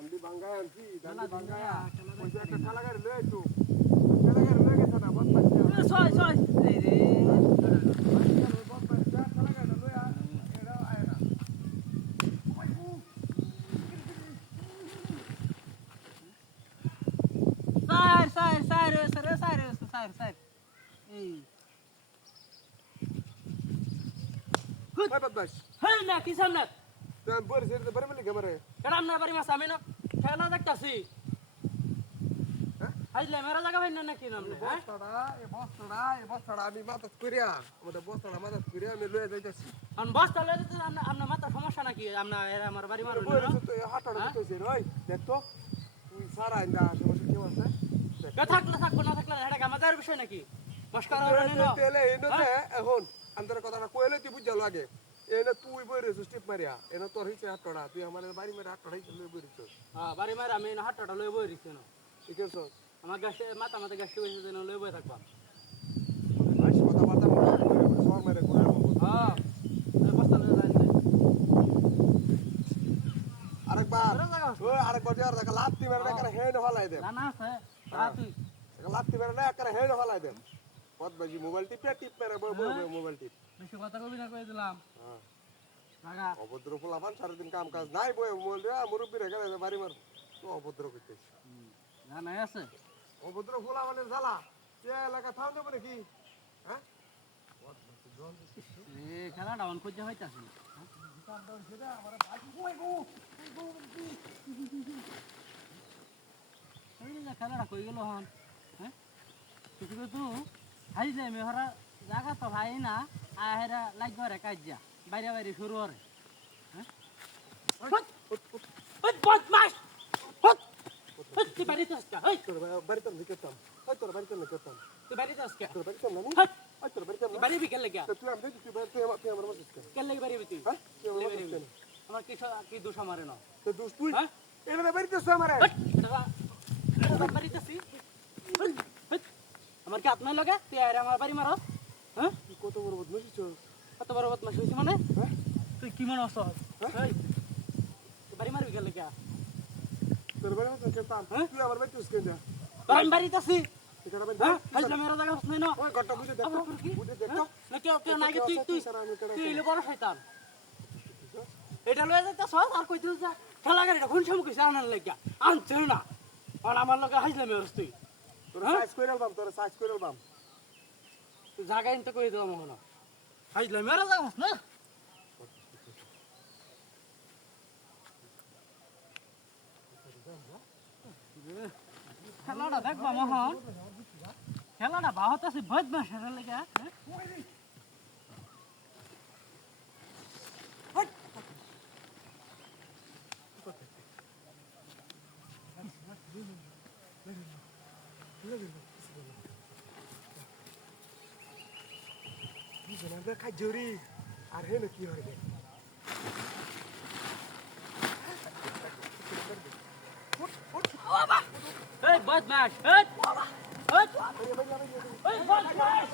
দান্ডি ভাঙ্গায় আনছি দান্ডি ভাঙ্গায়া ওই যে একটা ঠেলা গাড়ি লয়ে আইছো ঠেলা গাড়ি লয়ে গেছে না বদ পাচ্ছি ছয় ছয় রে ঠেলা গাড়ি লয়ে এটা আয় না স্যার এই ওই বদমাশ হেই না কি সামনে তুই বড় সেটা বড় মিলে গমরে কেন আপনার বাড়ি মাছ আমি না খেলা দেখতাছি হ্যাঁ আইলে মেরা জায়গা ভাই না কি নামনে হ্যাঁ এই বস্তাটা আমি মাথাত করিয়া আমাদের বস্তাটা মাথাত করিয়া আমি লয়ে যাইতাছি আন বস্তা লয়ে দিতে আপনার মাথা সমস্যা নাকি আপনার এরা আমার বাড়ি মারবে বড় না তো হাঁটাটা কইছে ওই দেখ তো তুই সারা ইন্দা সমস্যা কি আছে কে থাকলে থাকবো না থাকলে এটা আমাদের বিষয় নাকি মস্কার হবে না তেলে এনতে এখন আন্তর কথাটা কইলে তুই বুঝা লাগে এনে তুই বইরে স্টিপ মারিয়া এনে তোর হইছে হাতটা তুই আমাদের বাড়ি মেরে হাতটা হইছে লই বইরিছ হ্যাঁ বাড়ি মার আমি না হাতটা লয়ে বই রিছে না ঠিক আছে আমার গাছে মাথা মাথা গাছে বসে দেন লয়ে বই থাকবা ভাই কথা বার্তা বলে সর মেরে ঘুরে হ্যাঁ এই বস্তা লয়ে যাইতে আরেকবার ওই আরেকবার যার দেখা লাত্তি মেরে না করে হেড হলাই দে না না আছে তুই লাত্তি মেরে না করে হেড হলাই দে কত বাজি মোবাইল টিপ মেরে মোবাইল টিপ বেশি কথা কবি না কই দিলাম হ্যাঁ লাগা অভদ্র ফুলাফান সারাদিন কাম কাজ নাই বই মোবাইল রে মুরব্বি রে গেলে বাড়ি মার তো অভদ্র কইতেছ না না আছে অভদ্র ফুলাফানের জ্বালা এ এলাকা থাম দেব নাকি হ্যাঁ এ খেলা ডাউন খুঁজে হইতাছে খেলাটা কই গেল হন হ্যাঁ কিছু তো হাই যায় মেহরা জায়গা তো ভাই না আহেরা লাগবে রে কাজ্যা বাইরে বাইরে শুরু হরে হ্যাঁ বদমাশ তুই বাড়িতে আসকা ওই তোর বাড়িতে আমি করতাম ওই তোর বাড়িতে আমি করতাম তুই বাড়িতে আসকা তোর বাড়িতে আমি ওই তোর বাড়িতে আমি বাড়ি বিকেল লাগিয়া তুই আমি দেখি তুই আমার মাসিস কেন কেন লাগি বাড়ি বিতি হ্যাঁ তুই আমার মাসিস কেন আমার কি দোষ আমারে না তো দোস্ত তুই হ্যাঁ এনে বাড়িতে সো আমারে বাড়িতে আসি আমার কি আত্মায় লাগে তুই আর আমার বাড়ি মারো হ্যাঁ তুই কত বড় বদমাশি ছো কত বড় বদমাশ হয়েছি মানে হ্যাঁ তুই কি মনে আসছ বাড়ি মারবি গেলে কে তোর বাড়িতে আমি করতাম তুই আমার বাড়িতে কেন যা তোর আমি বাড়িতে আছি এখানে বাড়ি হ্যাঁ হাইলা মেরা জায়গা হস না ওই ঘরটা বুঝে দেখ বুঝে দেখ না কেউ কেউ না তুই তুই তুই ইলে বড় শয়তান এটা লয়ে যাইতাছ আর কইতে যা ঠেলা গাড়িটা কোন সময় কইছ আনার লাগিয়া আনছে না আর আমার লগে হাইলা মেরস তুই তোর সাইজ কইরাল বাম তোর সাইজ কইরাল বাম তুই জায়গা ইনতে কই দাও মহনা হাইলা মেরা জায়গা হস না খেলাটা দেখবা মোহন খেলাটা বাহত আছে বদমাশ এর লাগা জনাবে খাই জরি আর হেন কি হয় রে এই বদমাশ এই বদমাশ